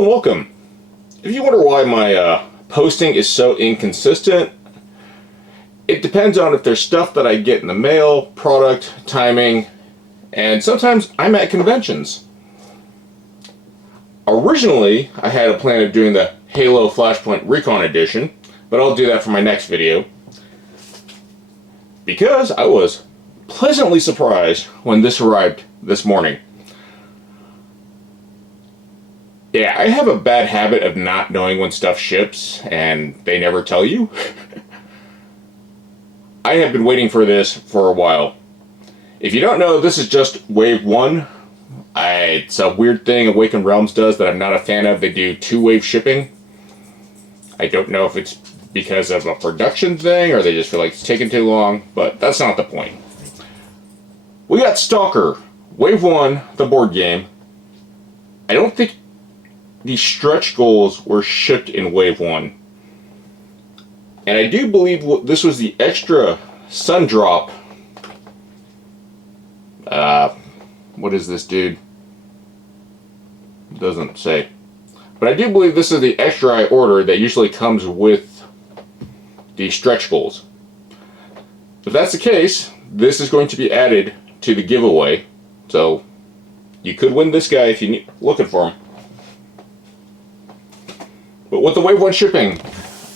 Hello and welcome. If you wonder why my posting is so inconsistent, it depends on if there's stuff that I get in the mail, product, timing, and sometimes I'm at conventions. Originally, I had a plan of doing the Halo Flashpoint Recon Edition, but I'll do that for my next video. Because I was pleasantly surprised when this arrived this morning. Yeah, I have a bad habit of not knowing when stuff ships, and they never tell you. I have been waiting for this for a while. If you don't know, this is just Wave 1. It's a weird thing Awaken Realms does that I'm not a fan of. They do 2-wave shipping. I don't know if it's because of a production thing, or they just feel like it's taking too long, but that's not the point. We got S.T.A.L.K.E.R, Wave 1, the board game. I don't think the stretch goals were shipped in Wave 1. And I do believe this was the extra sun drop. What is this, dude? Doesn't say. But I do believe this is the extra I ordered that usually comes with the stretch goals. If that's the case, this is going to be added to the giveaway. So you could win this guy if you're looking for him. But with the Wave 1 shipping,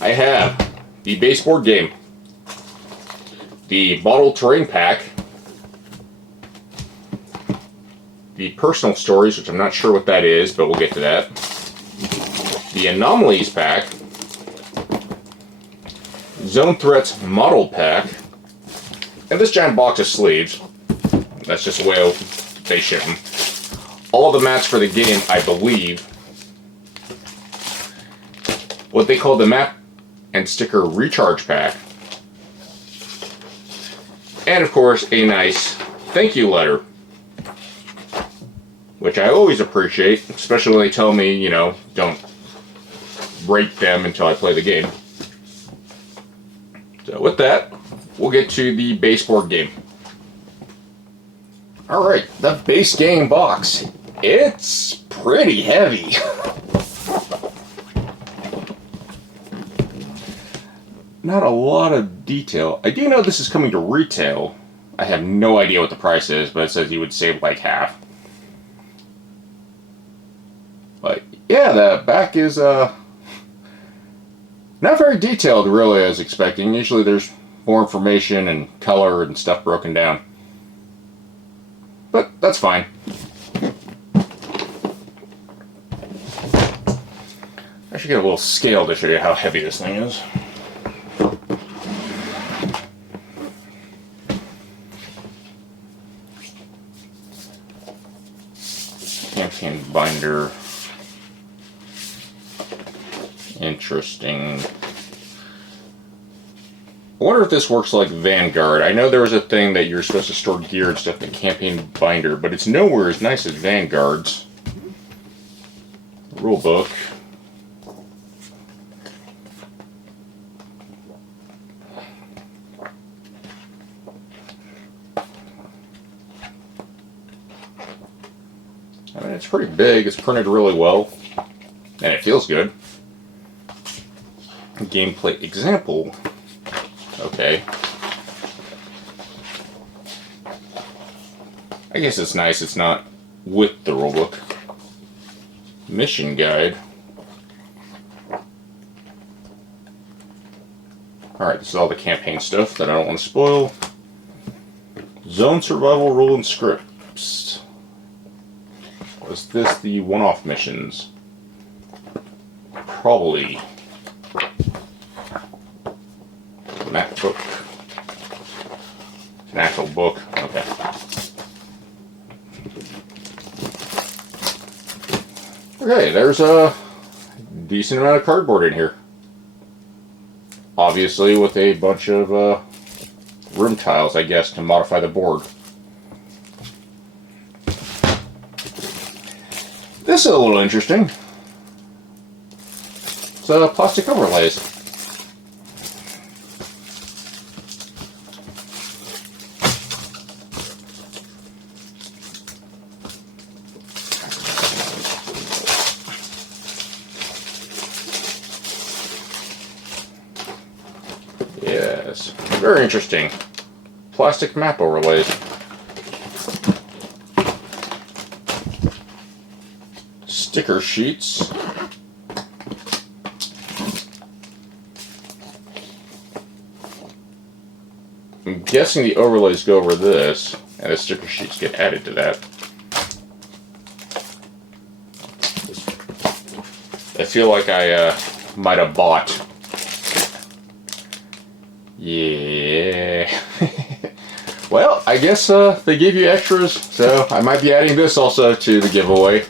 I have the base board game, the bottle terrain pack, the personal stories, which I'm not sure what that is, but we'll get to that, the anomalies pack, zone threats model pack, and this giant box of sleeves. That's just the way they ship them. All the mats for the game, I believe. What they call the map and sticker recharge pack. And of course, a nice thank you letter. Which I always appreciate, especially when they tell me, you know, don't break them until I play the game. So with that, we'll get to the base board game. Alright, the base game box. It's pretty heavy. Not a lot of detail. I do know this is coming to retail. I have no idea what the price is, but it says you would save like half. But yeah, the back is not very detailed really as expecting. Usually there's more information and color and stuff broken down. But that's fine. I should get a little scale to show you how heavy this thing is. Campaign binder. Interesting. I wonder if this works like Vanguard. I know there was a thing that you're supposed to store gear and stuff in campaign binder, but it's nowhere as nice as Vanguard's. Rule book. I mean, it's pretty big. It's printed really well. And it feels good. Gameplay example. Okay. I guess it's nice it's not with the rulebook. Mission guide. Alright, this is all the campaign stuff that I don't want to spoil. Zone survival rule and scripts. Was this the one-off missions? Probably. Map book. An actual book. Okay. Okay, there's a decent amount of cardboard in here. Obviously with a bunch of room tiles, I guess, to modify the board. This is a little interesting. It's plastic overlays. Yes, very interesting. Plastic map overlays. Sticker sheets. I'm guessing the overlays go over this, and the sticker sheets get added to that. I feel like I might have bought. Yeah. Well, I guess they give you extras, so I might be adding this also to the giveaway.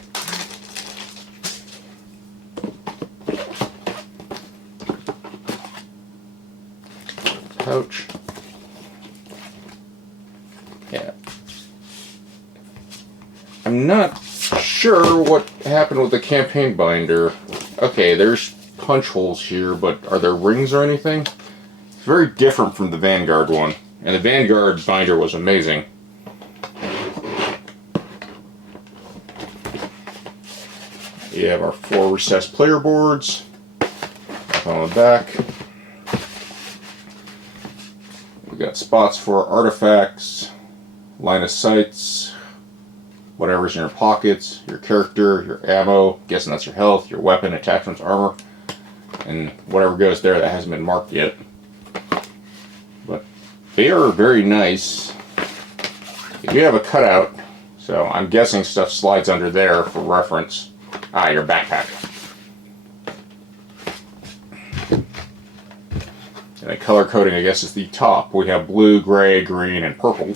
Pouch. Yeah. I'm not sure what happened with the campaign binder. Okay, there's punch holes here, but are there rings or anything? It's very different from the Vanguard one. And the Vanguard binder was amazing. We have our 4 recessed player boards. Up on the back. We got spots for artifacts, line of sights, whatever's in your pockets, your character, your ammo, guessing that's your health, your weapon, attachments, armor, and whatever goes there that hasn't been marked yet. But they are very nice. They do have a cutout, so I'm guessing stuff slides under there for reference. Ah, your backpack. And the color coding, I guess, is the top. We have blue, gray, green, and purple.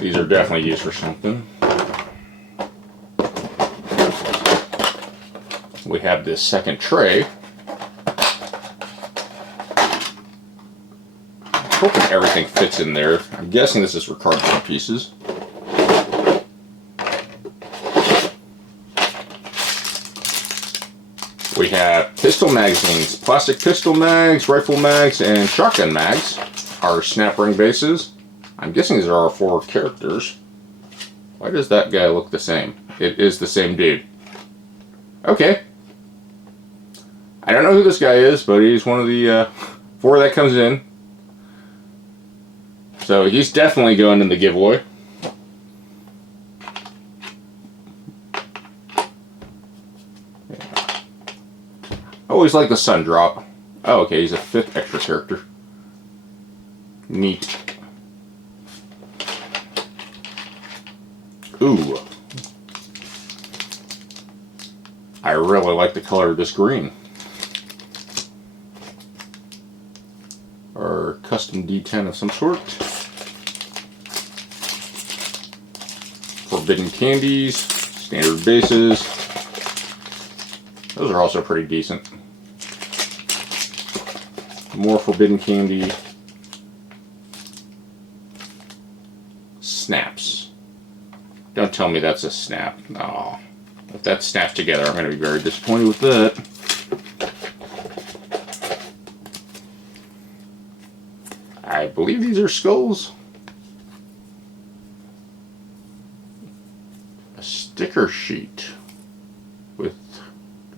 These are definitely used for something. We have this second tray. I'm hoping everything fits in there. I'm guessing this is for cardboard pieces. We have pistol magazines, plastic pistol mags, rifle mags, and shotgun mags. Our snap ring bases. I'm guessing these are our 4 characters. Why does that guy look the same? It is the same dude. Okay. I don't know who this guy is, but he's one of the 4 that comes in. So he's definitely going in the giveaway. I always like the sun drop. Oh, okay, he's a 5th extra character. Neat. Ooh. I really like the color of this green. Our custom D10 of some sort. Forbidden candies, standard bases. Those are also pretty decent. More forbidden candy. Snaps. Don't tell me that's a snap. No. If that snaps together, I'm going to be very disappointed with that. I believe these are skulls. A sticker sheet with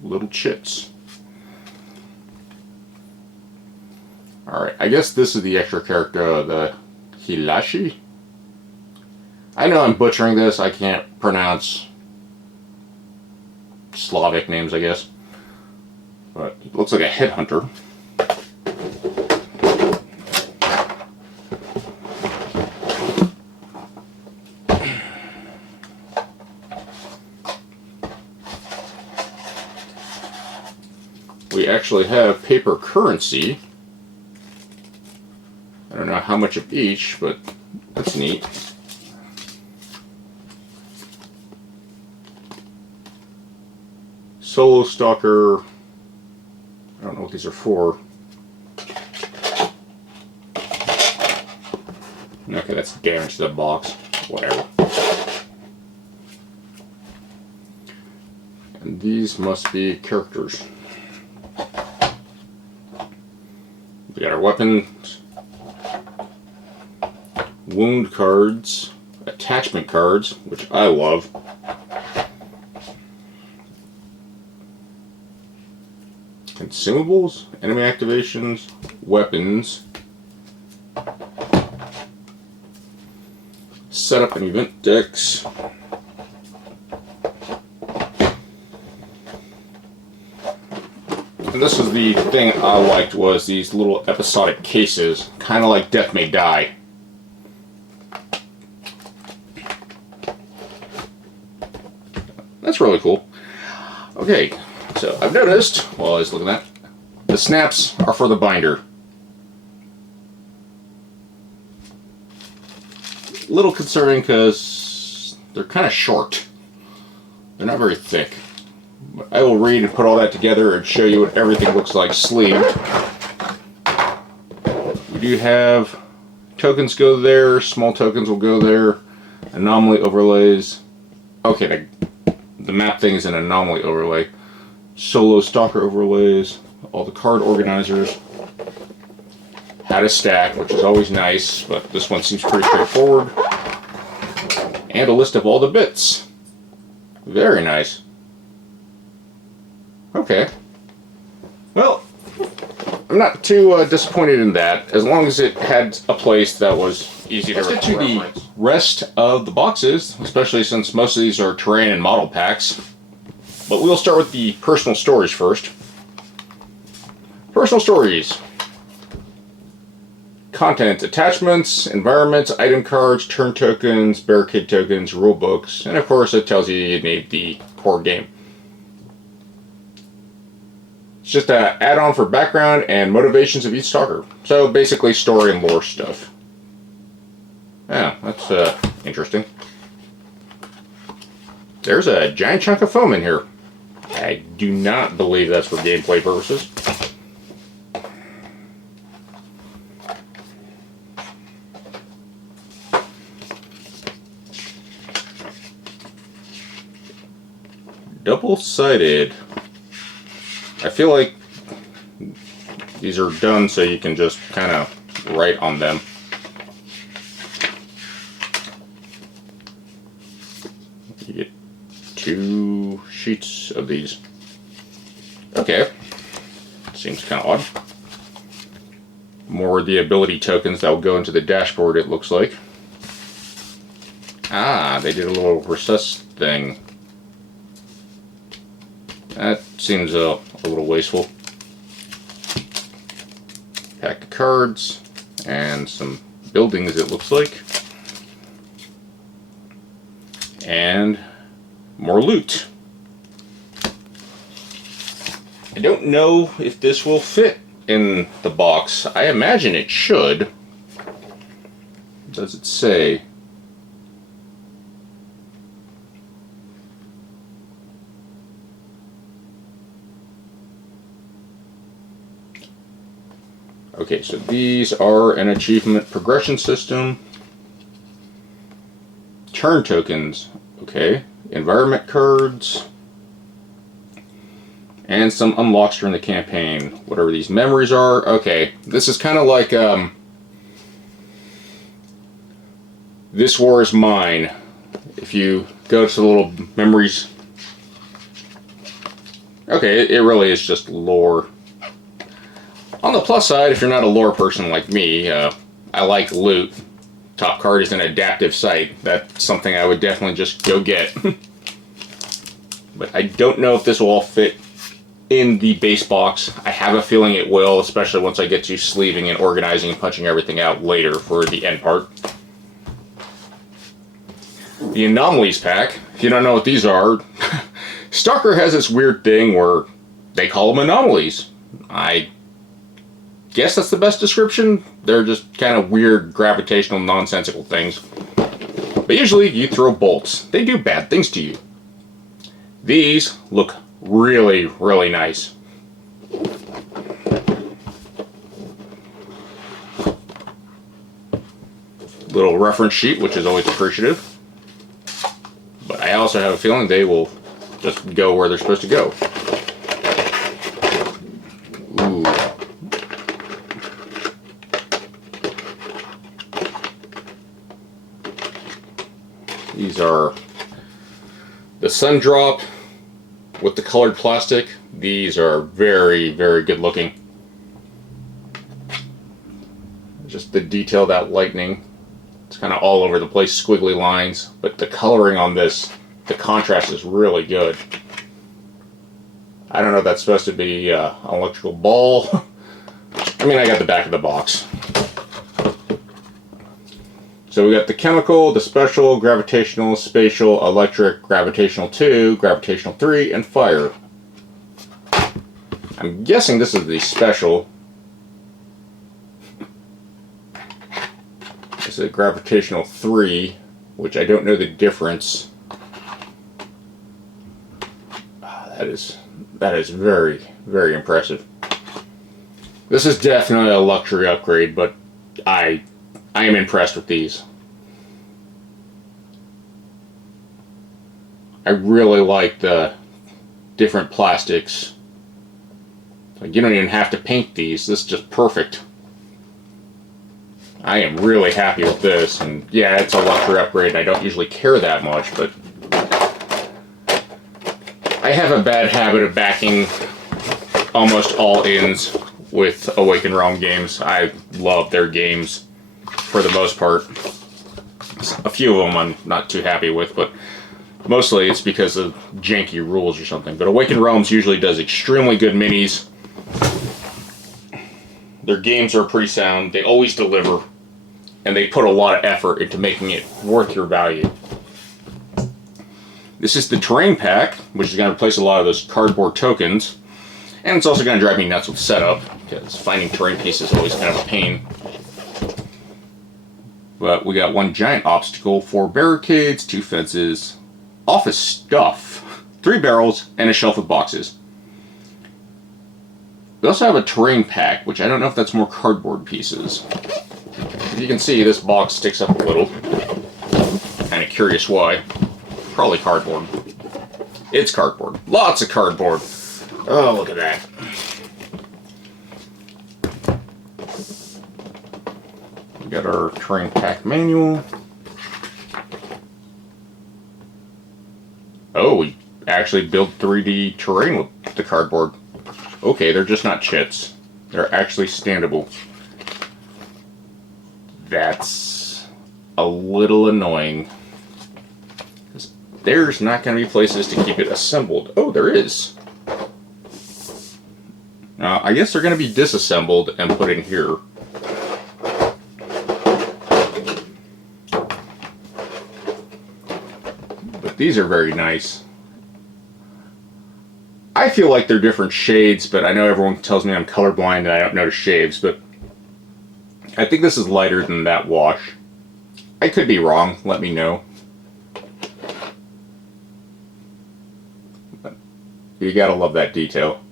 little chits. Alright, I guess this is the extra character, the Hilashi. I know I'm butchering this, I can't pronounce Slavic names, I guess. But it looks like a headhunter. We actually have paper currency. I don't know how much of each, but that's neat. Solo Stalker. I don't know what these are for. Okay, that's damage to the box. Whatever. And these must be characters. We got our weapons, wound cards, attachment cards, which I love. consumables, enemy activations, weapons, setup and event decks, and this is the thing I liked, was these little episodic cases, kind of like Death May Die. That's really cool. Okay, so I've noticed, while I was looking at that, the snaps are for the binder. A little concerning because they're kind of short. They're not very thick. But I will read and put all that together and show you what everything looks like sleeved. We do have tokens go there, small tokens will go there, anomaly overlays. Okay, the map thing is an anomaly overlay. Solo stalker overlays, all the card organizers, how to stack, which is always nice, but this one seems pretty straightforward, and a list of all the bits. Very nice. Okay. Well, I'm not too disappointed in that, as long as it had a place that was easy to reference. Let's get to the rest of the boxes, especially since most of these are terrain and model packs. But we'll start with the personal stories first. Personal stories. Content, attachments, environments, item cards, turn tokens, barricade tokens, rule books, and of course it tells you need the core game. It's just an add-on for background and motivations of each stalker. So basically story and lore stuff. Yeah, that's interesting. There's a giant chunk of foam in here. I do not believe that's for gameplay purposes. Double-sided. I feel like these are done so you can just kind of write on them. You get 2 sheets of these. Okay. Seems kind of odd. More of the ability tokens that will go into the dashboard, it looks like. Ah, they did a little recess thing. That seems a little wasteful. Pack of cards and some buildings, it looks like. And more loot. I don't know if this will fit in the box. I imagine it should. Does it say? Okay, so these are an achievement progression system. Turn tokens, okay. Environment cards. And some unlocks during the campaign. Whatever these memories are. Okay, this is kind of like This War is Mine. If you go to the little memories. Okay, it really is just lore. On the plus side, if you're not a lore person like me, I like loot. Top Card is an adaptive site. That's something I would definitely just go get. But I don't know if this will all fit in the base box. I have a feeling it will, especially once I get to sleeving and organizing and punching everything out later for the end part. The Anomalies pack, if you don't know what these are, S.T.A.L.K.E.R has this weird thing where they call them anomalies. I guess that's the best description. They're just kind of weird, gravitational, nonsensical things. But usually you throw bolts. They do bad things to you. These look really, really nice. Little reference sheet, which is always appreciative. But I also have a feeling they will just go where they're supposed to go. Ooh. These are the Sun Drop, with the colored plastic, these are very, very good looking. Just the detail, that lightning, it's kind of all over the place, squiggly lines, but the coloring on this, the contrast is really good. I don't know if that's supposed to be an electrical ball. I mean, I got the back of the box. So we got the chemical, the special, gravitational, spatial, electric, gravitational 2, gravitational 3, and fire. I'm guessing this is the special. This is a gravitational 3, which I don't know the difference. That is very, very impressive. This is definitely a luxury upgrade, but I am impressed with these. I really like the different plastics. Like, you don't even have to paint these. This is just perfect. I am really happy with this, and yeah, it's a luxury upgrade. I don't usually care that much, but I have a bad habit of backing almost all ins with Awaken Realm games. I love their games for the most part. A few of them I'm not too happy with, but mostly it's because of janky rules or something. But Awaken Realms usually does extremely good minis. Their games are pretty sound. They always deliver, and they put a lot of effort into making it worth your value. This is the terrain pack, which is going to replace a lot of those cardboard tokens. And it's also going to drive me nuts with setup, because finding terrain pieces is always kind of a pain. But we got one giant obstacle, 4 barricades, 2 fences, office stuff, 3 barrels, and a shelf with boxes. We also have a terrain pack, which I don't know if that's more cardboard pieces. As you can see, this box sticks up a little. Kind of curious why. Probably cardboard. It's cardboard. Lots of cardboard. Oh, look at that. We got our terrain pack manual. Oh, we actually built 3D terrain with the cardboard. Okay, they're just not chits. They're actually standable. That's a little annoying. There's not going to be places to keep it assembled. Oh, there is. I guess they're going to be disassembled and put in here. But these are very nice. I feel like they're different shades, but I know everyone tells me I'm colorblind and I don't notice shades, but I think this is lighter than that wash. I could be wrong. Let me know. But you gotta love that detail.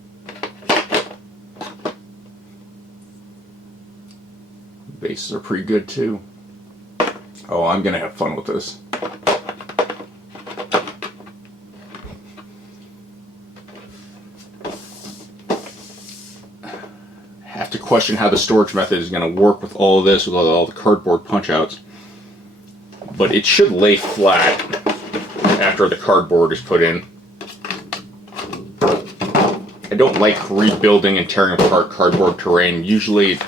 Bases are pretty good too. Oh, I'm gonna have fun with this. Have to question how the storage method is going to work with all of this, with all the cardboard punch outs. But it should lay flat after the cardboard is put in. I don't like rebuilding and tearing apart cardboard terrain. Usually,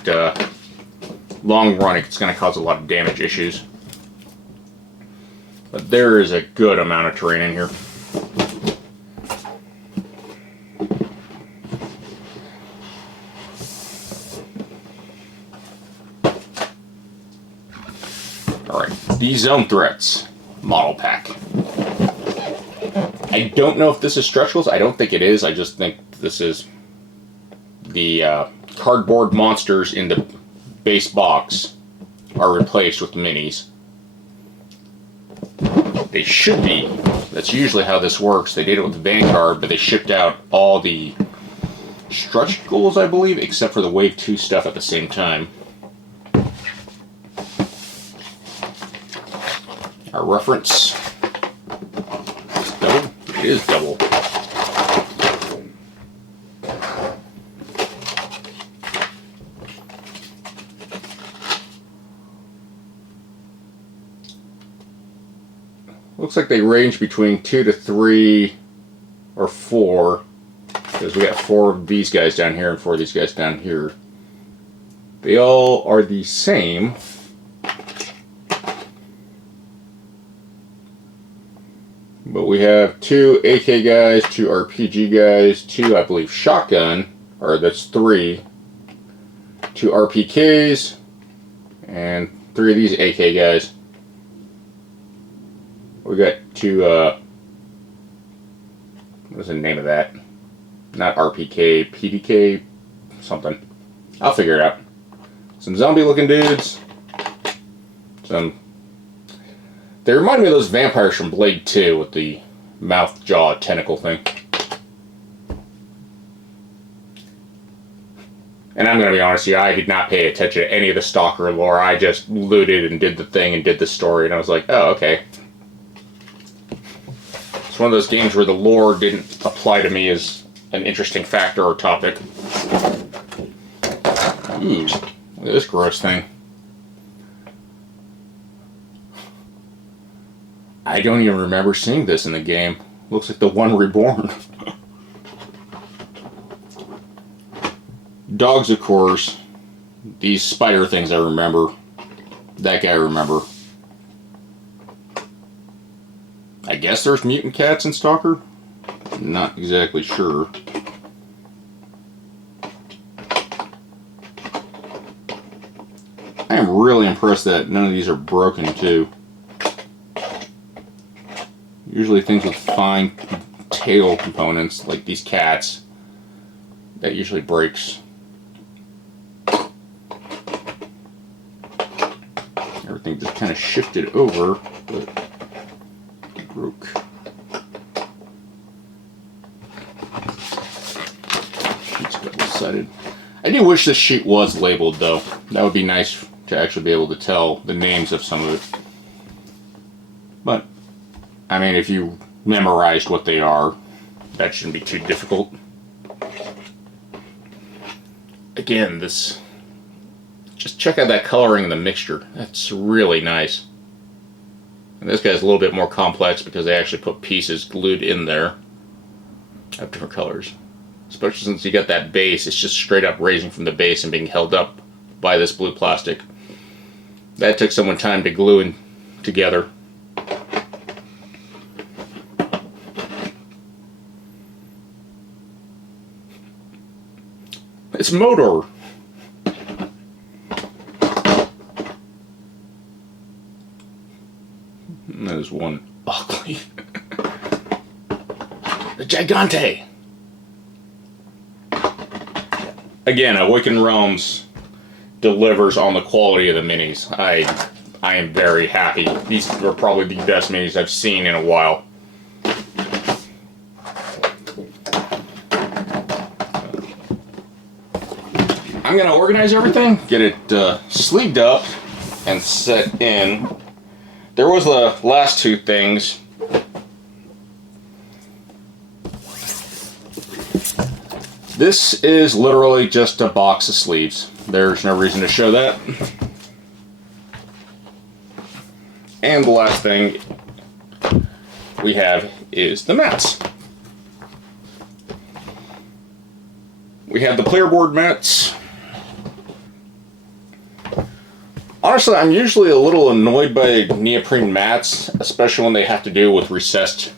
long run, it's going to cause a lot of damage issues. But there is a good amount of terrain in here. Alright, the Zone Threats model pack. I don't know if this is stretchables. I don't think it is. I just think this is the cardboard monsters in the base box are replaced with minis. They should be. That's usually how this works. They did it with the Vanguard, but they shipped out all the stretchables, I believe, except for the Wave 2 stuff at the same time. Our reference. It's double? It is double. Looks like they range between 2 to 3 or 4, because we got 4 of these guys down here and 4 of these guys down here. They all are the same. But we have 2 AK guys, 2 RPG guys, 2, I believe, shotgun, or that's 3, 2 RPKs, and 3 of these AK guys. We got 2, what is the name of that? Not RPK, PDK, something. I'll figure it out. Some zombie looking dudes. They remind me of those vampires from Blade 2 with the mouth, jaw, tentacle thing. And I'm going to be honest with you, I did not pay attention to any of the Stalker lore. I just looted and did the thing and did the story, and I was like, oh, okay. It's one of those games where the lore didn't apply to me as an interesting factor or topic. Ooh, look at this gross thing. I don't even remember seeing this in the game. Looks like the One Reborn. Dogs, of course. These spider things I remember. That guy I remember. I guess there's mutant cats in S.T.A.L.K.E.R. Not exactly sure. I am really impressed that none of these are broken too. Usually things with fine tail components, like these cats, that usually breaks. Everything just kind of shifted over, but it broke. Sheet's double-sided. I do wish this sheet was labeled, though. That would be nice to actually be able to tell the names of some of it. But I mean, if you memorized what they are, that shouldn't be too difficult. Again, just check out that coloring in the mixture. That's really nice. And this guy's a little bit more complex because they actually put pieces glued in there of different colors. Especially since you got that base, it's just straight up raising from the base and being held up by this blue plastic. That took someone time to glue in together. It's motor. And there's one ugly. The Gigante. Again, Awaken Realms delivers on the quality of the minis. I am very happy. These are probably the best minis I've seen in a while. I'm going to organize everything, get it sleeved up, and set in. There was the last 2 things. This is literally just a box of sleeves. There's no reason to show that. And the last thing we have is the mats. We have the clear board mats. Honestly, I'm usually a little annoyed by neoprene mats, especially when they have to do with recessed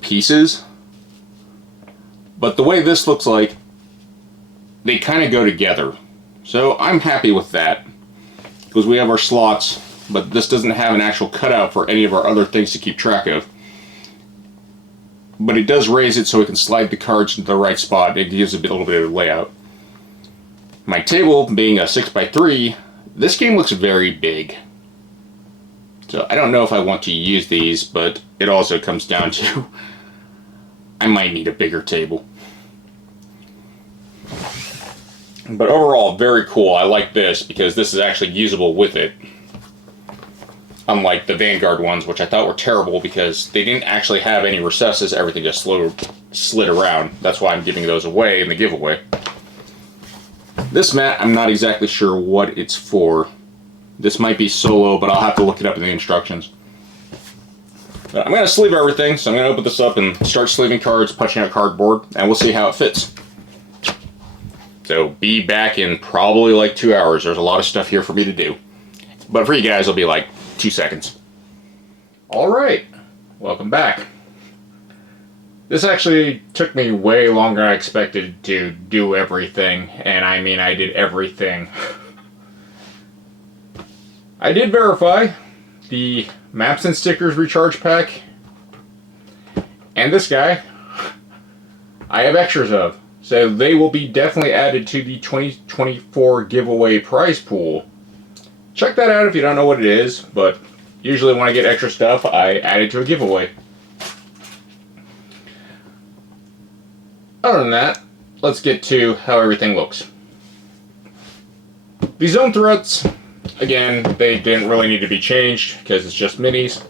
pieces. But the way this looks like, they kind of go together. So I'm happy with that. Because we have our slots, but this doesn't have an actual cutout for any of our other things to keep track of. But it does raise it so we can slide the cards into the right spot. It gives a little bit of layout. My table, being a 6x3, this game looks very big. So I don't know if I want to use these, but it also comes down to I might need a bigger table. But overall, very cool. I like this because this is actually usable with it. Unlike the Vanguard ones, which I thought were terrible because they didn't actually have any recesses. Everything just slid around. That's why I'm giving those away in the giveaway. This mat, I'm not exactly sure what it's for. This might be solo, but I'll have to look it up in the instructions. I'm going to sleeve everything, so I'm going to open this up and start sleeving cards, punching out cardboard, and we'll see how it fits. So be back in probably like 2 hours. There's a lot of stuff here for me to do. But for you guys, it'll be like 2 seconds. Alright, welcome back. This actually took me way longer than I expected to do everything, and I mean I did everything. I did verify the Maps and Stickers Recharge Pack, and this guy, I have extras of. So they will be definitely added to the 2024 giveaway prize pool. Check that out if you don't know what it is, but usually when I get extra stuff, I add it to a giveaway. Other than that, let's get to how everything looks. The zone threats, again, they didn't really need to be changed because it's just minis.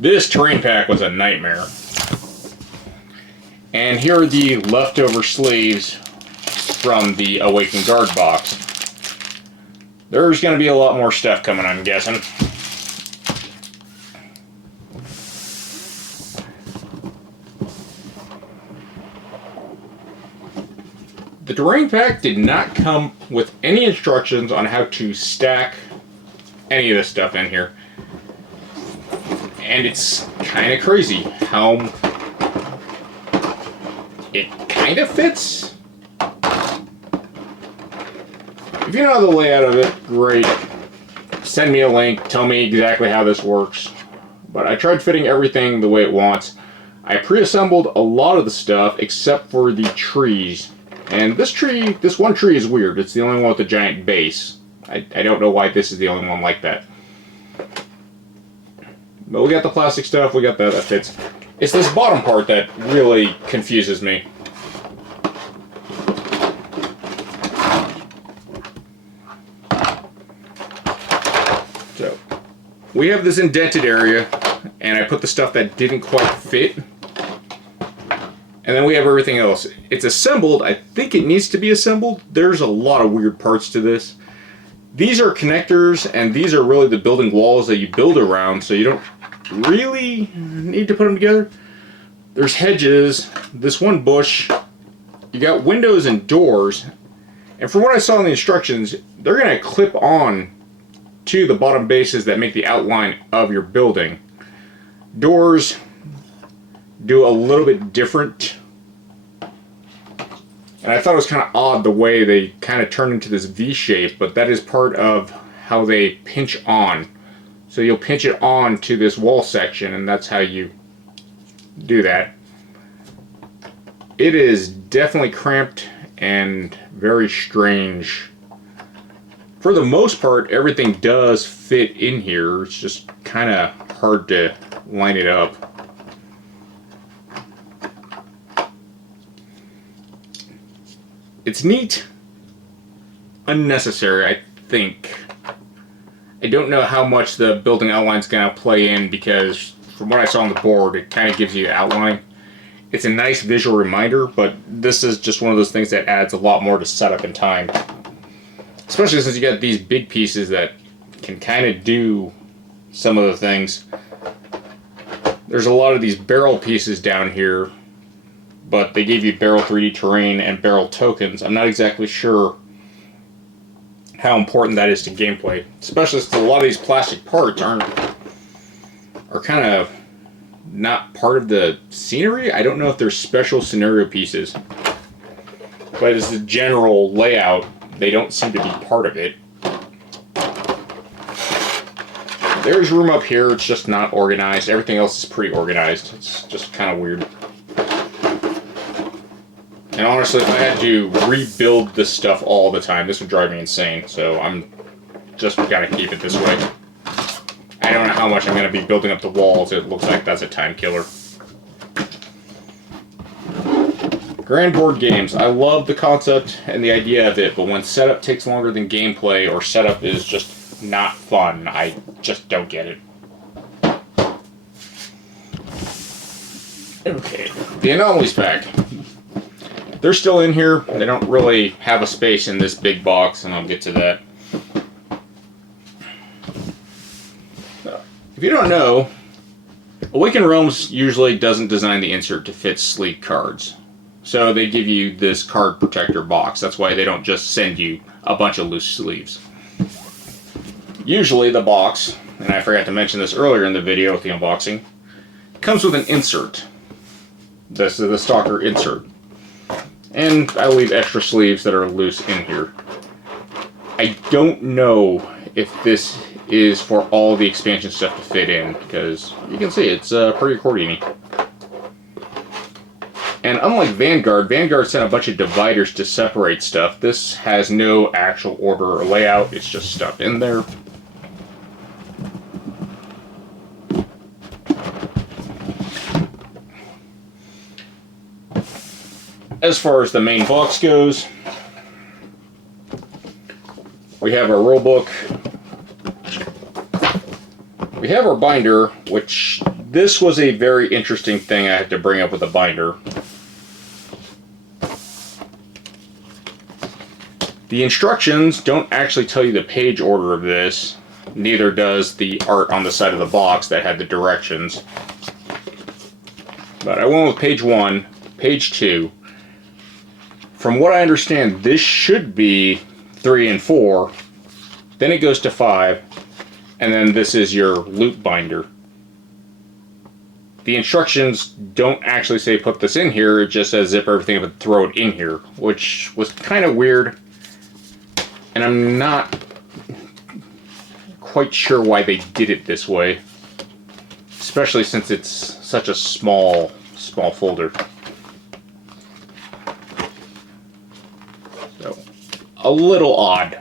This terrain pack was a nightmare. And here are the leftover sleeves from the Awaken guard box. There's going to be a lot more stuff coming, I'm guessing. The terrain pack did not come with any instructions on how to stack any of this stuff in here. And it's kind of crazy how it kind of fits. If you know the layout of it, great. Send me a link, tell me exactly how this works. But I tried fitting everything the way it wants. I pre-assembled a lot of the stuff except for the trees. And this one tree is weird. It's the only one with a giant base. I don't know why this is the only one like that. But we got the plastic stuff, we got that fits. It's this bottom part that really confuses me. So, we have this indented area, and I put the stuff that didn't quite fit. And then we have everything else. It's assembled. I think it needs to be assembled. There's a lot of weird parts to this. These are connectors, and these are really the building walls that you build around, so you don't really need to put them together. There's hedges, this one bush, you got windows and doors, and from what I saw in the instructions, they're going to clip on to the bottom bases that make the outline of your building. Doors do a little bit different, and I thought it was kind of odd the way they kind of turn into this V shape, but that is part of how they pinch on. So you'll pinch it on to this wall section, and that's how you do that. It is definitely cramped and very strange. For the most part, everything does fit in here. It's just kind of hard to line it up. It's neat. Unnecessary, I think. I don't know how much the building outline's going to play in, because from what I saw on the board, it kind of gives you an outline. It's a nice visual reminder, but this is just one of those things that adds a lot more to setup and time. Especially since you got these big pieces that can kind of do some of the things. There's a lot of these barrel pieces down here, but they gave you barrel 3D terrain and barrel tokens. I'm not exactly sure how important that is to gameplay, especially since a lot of these plastic parts are kind of not part of the scenery. I don't know if they're special scenario pieces, but as a general layout, they don't seem to be part of it. There's room up here, it's just not organized. Everything else is pretty organized. It's just kind of weird. And honestly, if I had to rebuild this stuff all the time, this would drive me insane. So I'm just gotta keep it this way. I don't know how much I'm gonna be building up the walls. It looks like that's a time killer. Grand board games. I love the concept and the idea of it, but when setup takes longer than gameplay, or setup is just not fun, I just don't get it. Okay, the anomalies pack. They're still in here. They don't really have a space in this big box, and I'll get to that. you don't know, Awaken Realms usually doesn't design the insert to fit sleeve cards. So they give you this card protector box. That's why they don't just send you a bunch of loose sleeves. Usually the box, and I forgot to mention this earlier in the video with the unboxing, comes with an insert. This is the S.T.A.L.K.E.R insert. And I leave extra sleeves that are loose in here. I don't know if this is for all the expansion stuff to fit in, because you can see it's pretty accordion-y. And unlike Vanguard sent a bunch of dividers to separate stuff. This has no actual order or layout, it's just stuffed in there. As far as the main box goes, we have our rule book. We have our binder, which this was a very interesting thing I had to bring up with the binder. The instructions don't actually tell you the page order of this, neither does the art on the side of the box that had the directions. But I went with page 1, page 2. From what I understand, this should be 3 and 4, then it goes to 5, and then this is your loop binder. The instructions don't actually say put this in here, it just says zip everything up and throw it in here, which was kind of weird, and I'm not quite sure why they did it this way, especially since it's such a small folder. So, a little odd.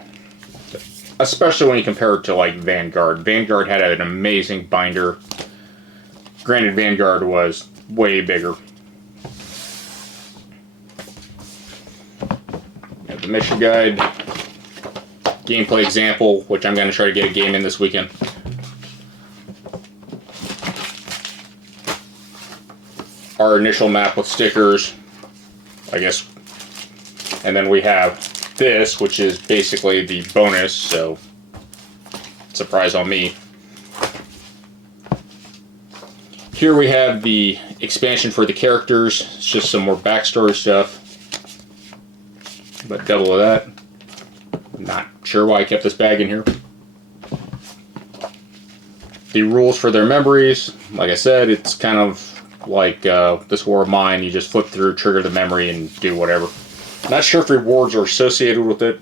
Especially when you compare it to like Vanguard. Vanguard had an amazing binder. Granted, Vanguard was way bigger. Have the mission guide, gameplay example, which I'm going to try to get a game in this weekend. Our initial map with stickers, I guess, and then we have this, which is basically the bonus, so surprise on me. Here we have the expansion for the characters. It's just some more backstory stuff, but double of that. Not sure why I kept this bag in here. The rules for their memories, like I said, it's kind of like This War of Mine. You just flip through, trigger the memory, and do whatever. Not sure if rewards are associated with it.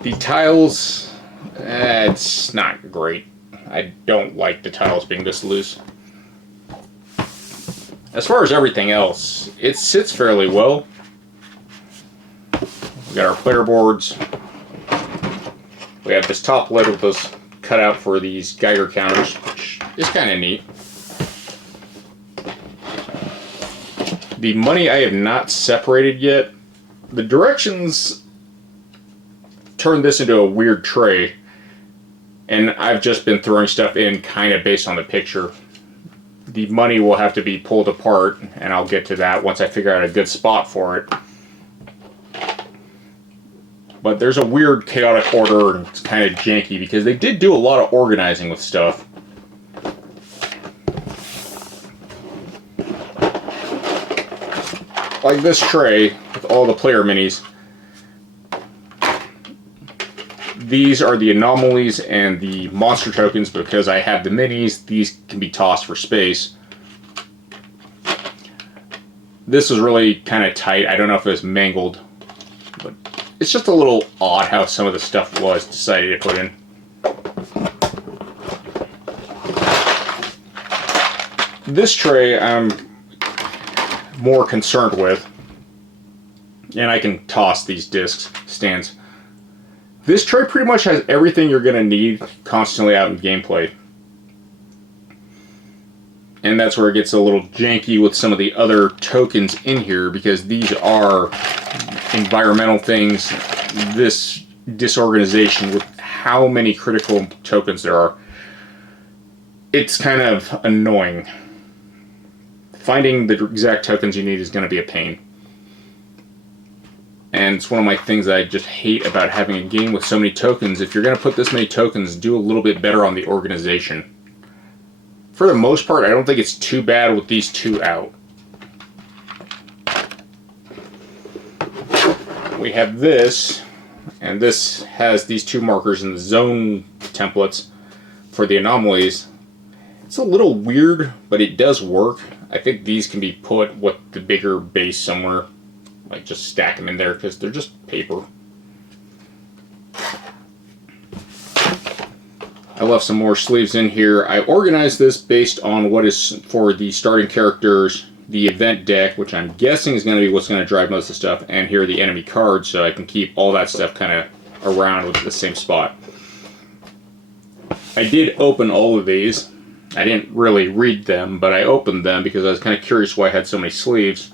The tiles, it's not great. I don't like the tiles being this loose. As far as everything else, it sits fairly well. We got our player boards. We have this top lid with this cutout for these Geiger counters, which is kind of neat. The money I have not separated yet. The directions turned this into a weird tray, and I've just been throwing stuff in kind of based on the picture. The money will have to be pulled apart, and I'll get to that once I figure out a good spot for it. But there's a weird chaotic order, and it's kind of janky because they did do a lot of organizing with stuff. Like this tray with all the player minis. These are the anomalies and the monster tokens. Because I have the minis, these can be tossed for space. This was really kind of tight. I don't know if it was mangled, but it's just a little odd how some of the stuff was decided to put in. This tray I'm more concerned with, and I can toss these discs stands. This tray pretty much has everything you're going to need constantly out in gameplay. And that's where it gets a little janky with some of the other tokens in here, because these are environmental things. This disorganization with how many critical tokens there are, it's kind of annoying. Finding the exact tokens you need is going to be a pain. And it's one of my things that I just hate about having a game with so many tokens. If you're going to put this many tokens, do a little bit better on the organization. For the most part, I don't think it's too bad with these two out. We have this, and this has these two markers in the zone templates for the anomalies. It's a little weird, but it does work. I think these can be put with the bigger base somewhere. Like just stack them in there because they're just paper. I left some more sleeves in here. I organized this based on what is for the starting characters, the event deck, which I'm guessing is going to be what's going to drive most of the stuff, and here are the enemy cards, so I can keep all that stuff kind of around with the same spot. I did open all of these. I didn't really read them, but I opened them because I was kind of curious why I had so many sleeves.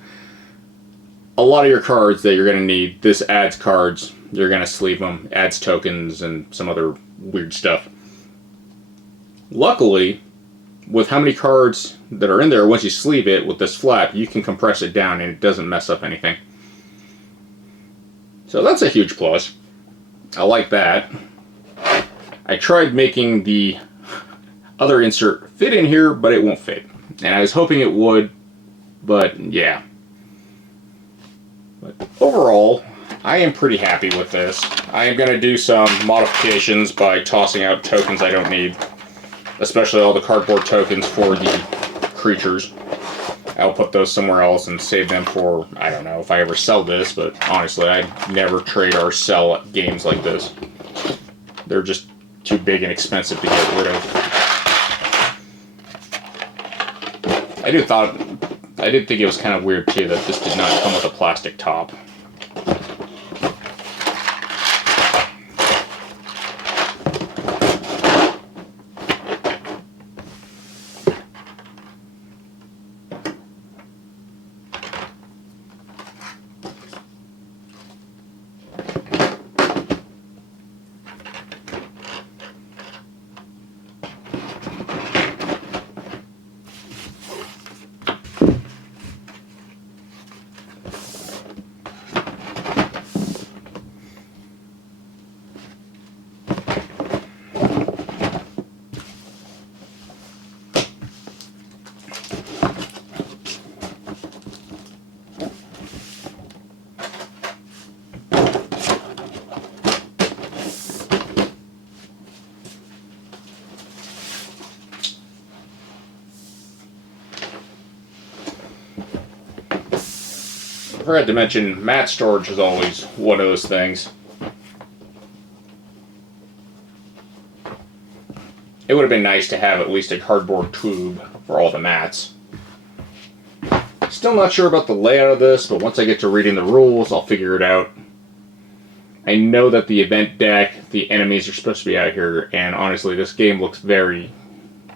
A lot of your cards that you're going to need, this adds cards, you're going to sleeve them, adds tokens, and some other weird stuff. Luckily, with how many cards that are in there, once you sleeve it with this flap, you can compress it down and it doesn't mess up anything. So that's a huge plus. I like that. I tried making the other insert fit in here, but it won't fit. And I was hoping it would, but yeah. But overall, I am pretty happy with this. I am going to do some modifications by tossing out tokens I don't need. Especially all the cardboard tokens for the creatures. I'll put those somewhere else and save them for, I don't know if I ever sell this, but honestly, I'd never trade or sell games like this. They're just too big and expensive to get rid of. I did think it was kind of weird too that this did not come with a plastic top. I forgot to mention, mat storage is always one of those things. It would have been nice to have at least a cardboard tube for all the mats. Still not sure about the layout of this, but once I get to reading the rules, I'll figure it out. I know that the event deck, the enemies are supposed to be out here, and honestly, this game looks very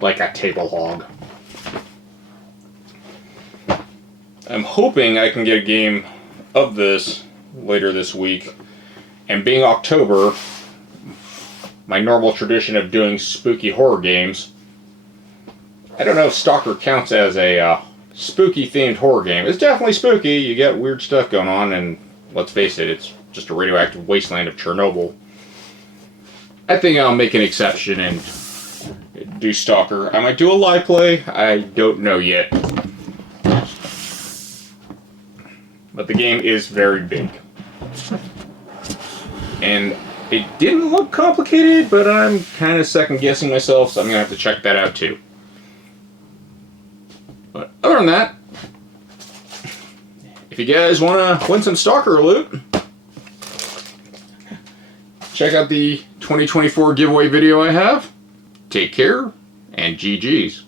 like a table hog. I'm hoping I can get a game of this later this week. And being October, my normal tradition of doing spooky horror games, I don't know if S.T.A.L.K.E.R counts as a spooky themed horror game. It's definitely spooky, you get weird stuff going on, and let's face it, it's just a radioactive wasteland of Chernobyl. I think I'll make an exception and do S.T.A.L.K.E.R. I might do a live play, I don't know yet. But the game is very big. And it didn't look complicated, but I'm kind of second guessing myself, so I'm going to have to check that out too. But other than that, if you guys want to win some S.T.A.L.K.E.R loot, check out the 2024 giveaway video I have. Take care, and GG's.